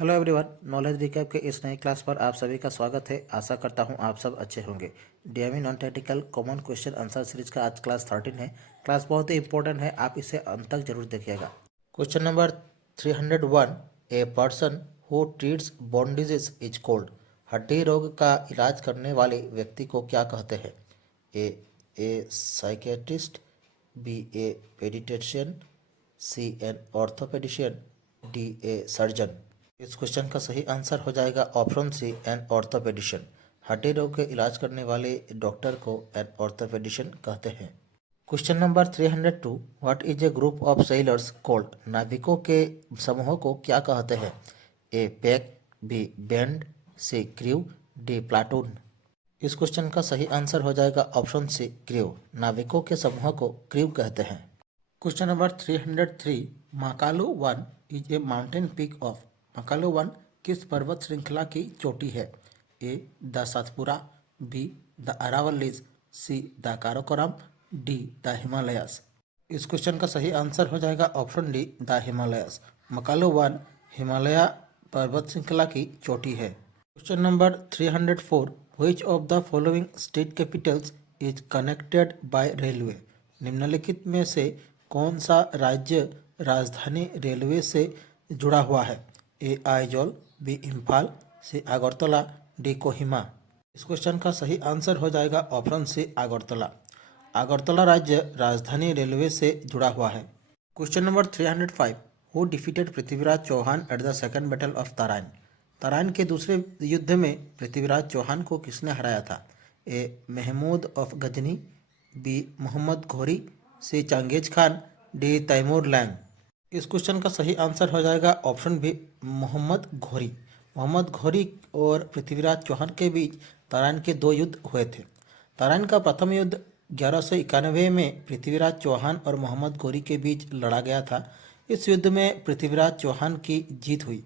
Hello everyone, knowledge recap के इस नई क्लास पर आप सभी का स्वागत है। आशा करता हूं आप सब अच्छे होंगे। DME non technical common question answer series का आज क्लास 13 है। क्लास बहुत ही इंपॉर्टेंट है, आप इसे अंत तक जरूर देखिएगा। Question number 301, a person who treats bone disease is called. हड्डी रोग का इलाज करने वाले व्यक्ति को क्या कहते हैं? A psychiatrist, B a paediatrician, C an orthopaedician, D a surgeon. इस क्वेश्चन का सही आंसर हो जाएगा ऑप्शन सी, एन ऑर्थोपेडिशियन। हड्डी रोग के इलाज करने वाले डॉक्टर को एन ऑर्थोपेडिशियन कहते हैं। Question number 302, what is A group of sellers called. नाविकों के समूह को क्या कहते हैं? ए पैक, बी बैंड, सी क्रू, डी प्लाटून। इस क्वेश्चन का सही आंसर हो जाएगा ऑप्शन सी, क्रू। नाविकों के समूह को क्रू कहते हैं। Question number 303, Makalu 1 is a mountain peak of. Makalu 1 किस पर्वत श्रृंखला की चोटी है? A the Satpura, B the Aravallis, C the Karakoram, D the Himalayas. इस क्वेश्चन का सही आंसर हो जाएगा option D, the Himalayas. Makalu 1 Himalaya पर्वत श्रृंखला की चोटी है। Question number 304, which of the following state capitals is connected by railway. निम्नलिखित में से कौन सा राज्य राजधानी रेलवे से जुड़ा हुआ है? ए आइजॉल, बी इम्फाल, सी अगरतला, डी कोहिमा। इस क्वेश्चन का सही आंसर हो जाएगा ऑप्शन सी, अगरतला। अगरतला राज्य राजधानी रेलवे से जुड़ा हुआ है। Question number 305, who defeated Prithviraj Chauhan at the second battle of Tarain. Tarain के दूसरे युद्ध में पृथ्वीराज चौहान को किसने हराया था? A Mahmud of Ghazni, B Muhammad Ghori, C Genghis Khan, D Timur Lang. इस क्वेश्चन का सही आंसर हो जाएगा ऑप्शन बी, मोहम्मद घोरी। मोहम्मद घोरी और पृथ्वीराज चौहान के बीच तराइन के दो युद्ध हुए थे। तराइन का प्रथम युद्ध 1191 में पृथ्वीराज चौहान और मोहम्मद घोरी के बीच लड़ा गया था। इस युद्ध में पृथ्वीराज चौहान की जीत हुई।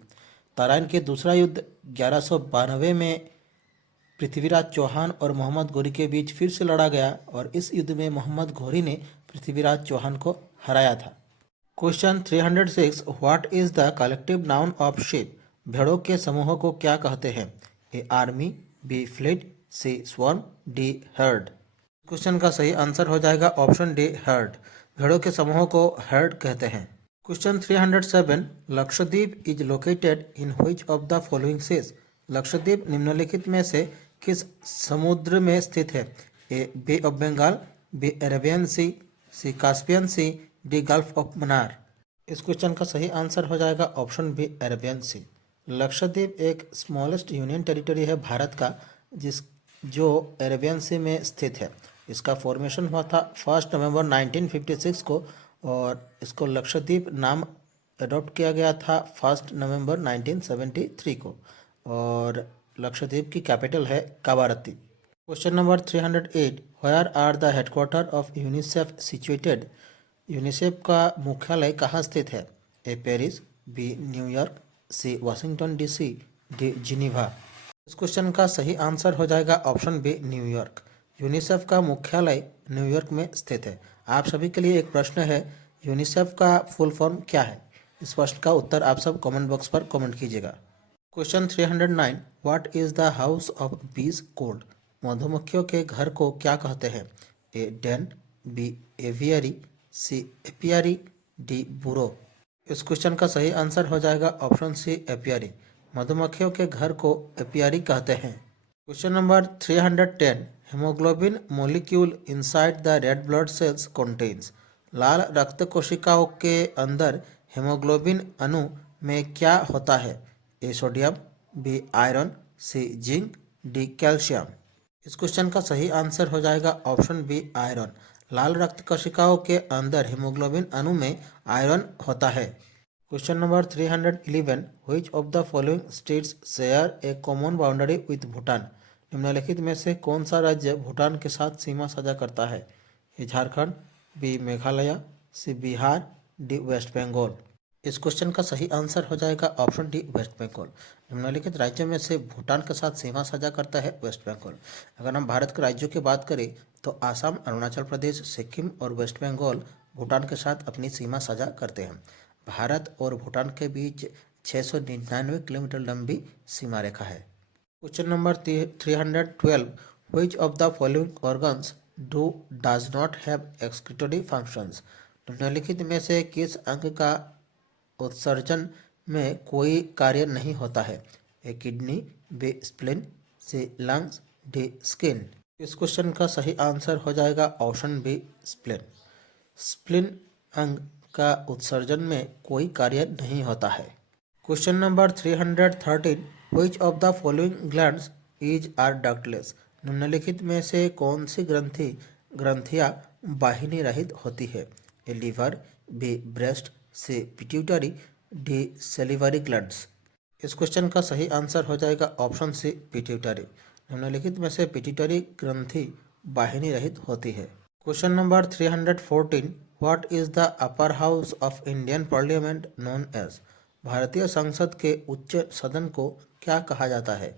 तराइन के दूसरा युद्ध 1192 में पृथ्वीराज चौहान और मोहम्मद घोरी के बीच फिर से लड़ा गया और इस युद्ध में मोहम्मद घोरी ने पृथ्वीराज चौहान को हराया था। Question 306, what is the collective noun of sheep. भेड़ों के समूह को क्या कहते हैं? ए आर्मी, बी फ्लीट, सी स्वॉर्म, डी हर्ड। क्वेश्चन का सही आंसर हो जाएगा ऑप्शन डी, हर्ड। भेड़ों के समूह को हर्ड कहते हैं। Question 307, Lakshadweep is located in which of the following seas. Lakshadweep निम्नलिखित में से किस समुद्र में स्थित है? A Bay of Bengal, B Arabian Sea, C Caspian C, D Gulf of Mannar. इस क्वेश्चन का सही आंसर हो जाएगा option B, Arabian Sea. Lakshadweep एक स्मॉलेस्ट यूनियन टेरिटरी है भारत का, जो अरेबियन सी में स्थित है। इसका फॉर्मेशन हुआ था 1 नवंबर 1956 को और इसको लक्षद्वीप नाम अडॉप्ट किया गया था 1 नवंबर 1973 को और लक्षद्वीप की कैपिटल है Kavaratti. Question number 308, where are the headquarters of UNICEF situated. UNICEF का मुख्यालय कहाँ स्थित है? A Paris, B New York, C Washington DC, D Geneva. इस क्वेश्चन का सही आंसर हो जाएगा ऑप्शन बी, न्यूयॉर्क। यूनिसेफ का मुख्यालय न्यूयॉर्क में स्थित है। आप सभी के लिए एक प्रश्न है, यूनिसेफ का फुल फॉर्म क्या है? इस प्रश्न का उत्तर आप सब कमेंट बॉक्स पर कमेंट कीजिएगा। Question 309, what is the house of बीज कॉल्ड। मधुमक्खियों के घर को क्या कहते हैं? ए डेन, बी एवियरी, सी एपियरी, डी बुरो। इस क्वेश्चन का सही आंसर हो जाएगा ऑप्शन सी, एपियरी। मधुमक्खियों के घर को एपियरी कहते हैं। Question number 310, haemoglobin molecule inside the red blood cells contains. लाल रक्त कोशिकाओं के अंदर हेमोग्लोबिन अणु में क्या होता है? A sodium, B iron, C zinc, D calcium. इस क्वेश्चन का सही आंसर हो जाएगा ऑप्शन बी, आयरन। लाल रक्त कोशिकाओं के अंदर हीमोग्लोबिन अणु में आयरन होता है। Question number 311, which of the following states share A common boundary with Bhutan. निम्नलिखित में से कौन सा राज्य भूटान के साथ सीमा साझा करता है? ए झारखंड, बी मेघालय, सी बिहार, डी वेस्ट बंगाल। इस क्वेश्चन का सही आंसर हो जाएगा ऑप्शन डी, वेस्ट बंगाल। निम्नलिखित राज्यों में से भूटान के साथ सीमा साझा करता है वेस्ट बंगाल। अगर हम भारत के राज्यों की बात करें तो आसाम, अरुणाचल प्रदेश, सिक्किम और वेस्ट बंगाल भूटान के साथ अपनी सीमा साझा करते हैं। भारत और भूटान के बीच 699 किलोमीटर लंबी सीमा रेखा है। Question number 312, which of the following organs does not have excretory functions? निम्नलिखित में से किस अंग का उत्सर्जन में कोई कार्य नहीं होता है? ए किडनी, बी स्प्लीन, सी लंग्स, डी स्किन। इस क्वेश्चन का सही आंसर हो जाएगा ऑप्शन बी स्प्लीन। स्प्लीन अंग का उत्सर्जन में कोई कार्य नहीं होता है। Question number 313, which of the following glands is are ductless? निम्नलिखित में से कौन सी ग्रंथियां वाहिनी रहित होती है? ए लीवर, बी ब्रेस्ट, सी पिट्यूटरी, डी सेलिवरी ग्लैंड्स। इस क्वेश्चन का सही आंसर हो जाएगा ऑप्शन सी पिट्यूटरी। निम्नलिखित में से पिट्यूटरी ग्रंथि वाहिनी रहित होती है। Question number 314, what is the upper house of Indian parliament known as? भारतीय संसद के उच्च सदन को क्या कहा जाता है?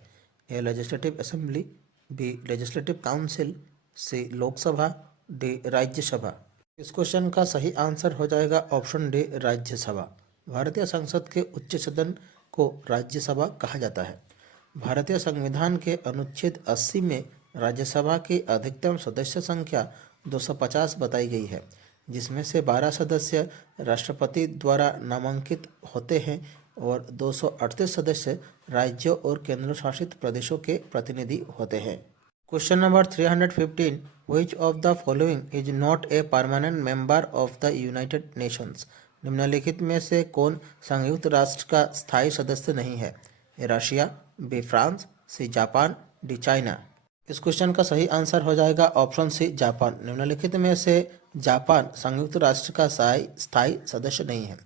A legislative assembly, B legislative council, C Lok Sabha, D Rajya Sabha. इस क्वेश्चन का सही आंसर हो जाएगा ऑप्शन डी राज्यसभा। भारतीय संसद के उच्च सदन को राज्यसभा कहा जाता है। भारतीय संविधान के अनुच्छेद 80 में राज्यसभा की अधिकतम सदस्य संख्या 250 बताई गई है, जिसमें से 12 सदस्य राष्ट्रपति द्वारा नामांकित होते हैं और 238 सदस्य राज्यों और केंद्र शासित प्रदेशों के प्रतिनिधि होते हैं। Question number 315, which of the following is not a permanent member of the United Nations? निम्नलिखित में से कौन संयुक्त राष्ट्र का स्थायी सदस्य नहीं है? A Russia, B France, C Japan, D China. इस क्वेश्चन का सही आंसर हो जाएगा ऑप्शन सी जापान। निम्नलिखित में से जापान संयुक्त राष्ट्र का स्थायी सदस्य नहीं है।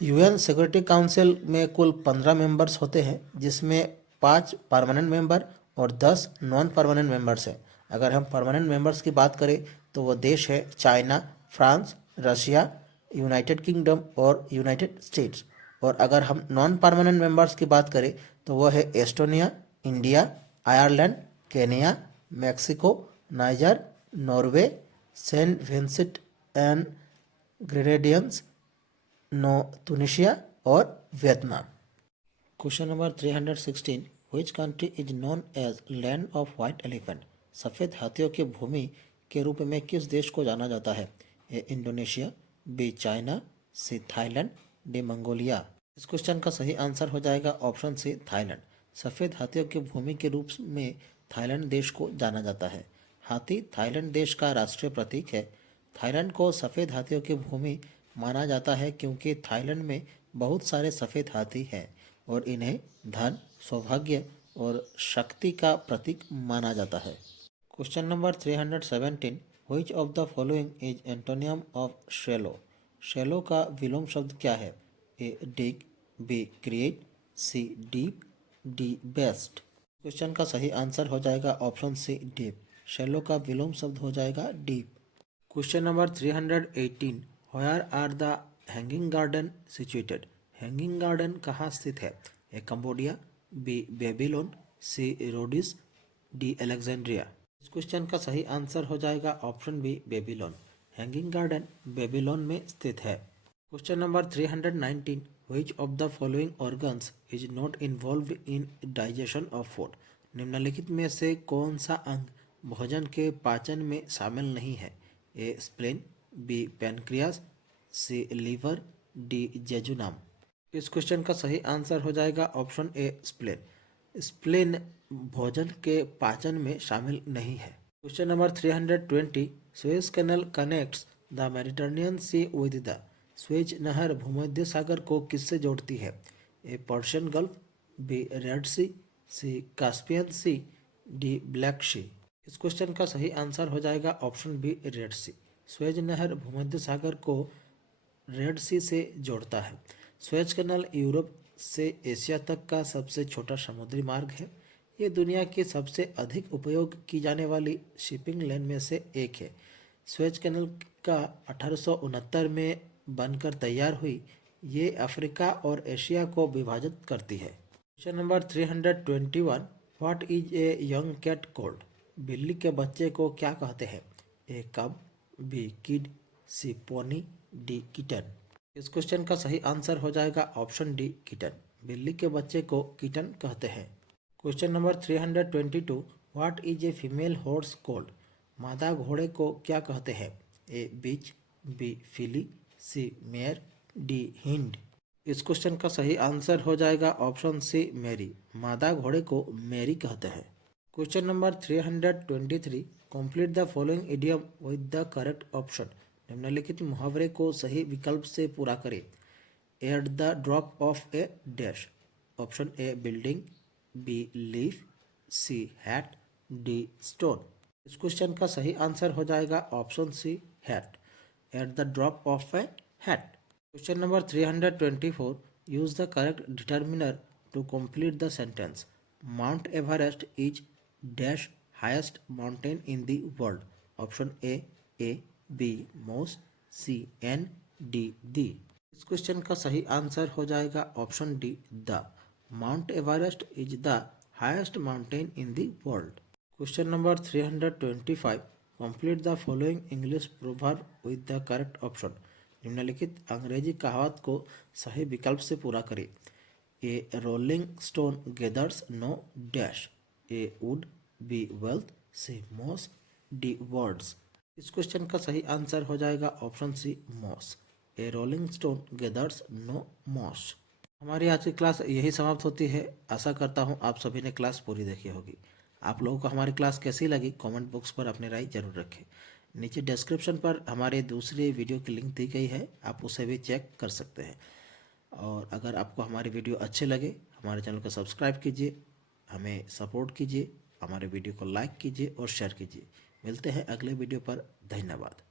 यूएन सिक्योरिटी काउंसिल में कुल 15 मेंबर्स होते हैं, जिसमें 5 परमानेंट मेंबर और 10 नॉन परमानेंट मेंबर्स हैं। अगर हम परमानेंट मेंबर्स की बात करें तो वो देश है China, France, Russia, United kingdom और यूनाइटेड स्टेट्स। और अगर हम नॉन परमानेंट मेंबर्स की बात करें तो वो है Estonia, India, Ireland, Kenya, Mexico, Niger, Norway, Saint Vincent and Grenadines, Tunisia और Vietnam. Question number 316, which country is known as land of white elephant? सफ़ेद हाथियों की भूमि के रूप में किस देश को जाना जाता है? A Indonesia, B China, C Thailand, D Mongolia. इस क्वेश्चन का सही आंसर हो जाएगा ऑप्शन सी थाईलैंड। सफ़ेद हाथियों की भूमि के रूप में थाईलैंड देश को जाना जाता है। हाथी थाईलैंड देश का राष्ट्रीय प्रतीक है। थाईलैंड को सफ़ेद हाथियों की भूमि माना जाता है क्योंकि थाईलैंड में बहुत सारे सफ़ेद हाथी हैं और इन्हें धन, सौभाग्य और शक्ति का प्रतीक माना जाता है। Question number 317, which of the following is antonym of shallow? Shallow का विलोम शब्द क्या है? A dig, B create, C deep, D best. Question का सही आंसर हो जाएगा ऑप्शन सी डीप। शैलो का विलोम शब्द हो जाएगा deep. Question number 318, where are the hanging garden situated? Hanging garden कहाँ स्थित है? A Cambodia, B Babylon, C Rhodes, D Alexandria. इस क्वेश्चन का सही आंसर हो जाएगा option B Babylon. Hanging garden Babylon में स्थित है। Question number 319, which of the following organs is not involved in digestion of food? निम्नलिखित में से कौन सा अंग भोजन के पाचन में शामिल नहीं है? A spleen, B pancreas, C liver, D jejunum. इस क्वेश्चन का सही आंसर हो जाएगा ऑप्शन ए स्प्लीन। स्प्लीन भोजन के पाचन में शामिल नहीं है। Question number 320, Suez canal connects the Mediterranean sea with the? Suez नहर भूमध्य सागर को किससे जोड़ती है? A Persian gulf, B red sea Caspian C, D black sea. इस क्वेश्चन का सही आंसर हो जाएगा ऑप्शन बी रेड सी। सुएज नहर भूमध्य सागर को रेड सी से जोड़ता है। सुएज कैनल यूरोप से एशिया तक का सबसे छोटा समुद्री मार्ग है। ये दुनिया की सबसे अधिक उपयोग की जाने वाली शिपिंग लेन में से एक है। सुएज कैनल का 1869 में बनकर तैयार हुई। ये अफ्रीका और एशिया को विभाजित करती है। Question number 321, what is a young cat called? बिल्ली के बच्चे को क्या कहते हैं? A cub, B kid, C pony, D kitten. इस क्वेश्चन का सही आंसर हो जाएगा ऑप्शन डी किटन। बिल्ली के बच्चे को किटन कहते हैं। Question number 322, what is a female horse called? मादा घोड़े को क्या कहते हैं? ए बिच, बी फिली, सी मेयर, डी हिंड। इस क्वेश्चन का सही आंसर हो जाएगा ऑप्शन सी मैरी। मादा घोड़े को मैरी कहते हैं। Question number 323, complete the following idiom with the correct option. निम्नलिखित मुहावरे को सही विकल्प से पूरा करें। At the drop of a dash. Option A building, B leaf, C hat, D stone. इस क्वेश्चन का सही आंसर हो जाएगा option C hat. At the drop of a hat. Question number 324, use the correct determiner to complete the sentence. Mount Everest is dash highest mountain in the world. Option A B most, C an, D the. इस question का सही answer हो जाएगा option D the. Mount Everest is the highest mountain in the world. Question number 325, complete the following English proverb with the correct option. निम्नलिखित अंग्रेजी कहावत को सही विकल्प से पूरा करें। A rolling stone gathers no dash. A wood, B wealth, C moss, D words. इस क्वेश्चन का सही आंसर हो जाएगा option C moss. A rolling stone gathers no moss. हमारी आज की क्लास यही समाप्त होती है। आशा करता हूँ आप सभी ने क्लास पूरी देखी होगी। आप लोगों को हमारी क्लास कैसी लगी कमेंट बॉक्स पर अपनी राय जरूर रखें। नीचे डिस्क्रिप्शन पर हमारे दूसरे वीडियो की लिंक दी गई है, आप उसे भी चेक कर सकते हैं। और अगर आपको हमारे वीडियो अच्छे लगे हमारे चैनल को सब्सक्राइब कीजिए, हमें सपोर्ट कीजिए, हमारे वीडियो को लाइक कीजिए और शेयर कीजिए। मिलते हैं अगले वीडियो पर। धन्यवाद।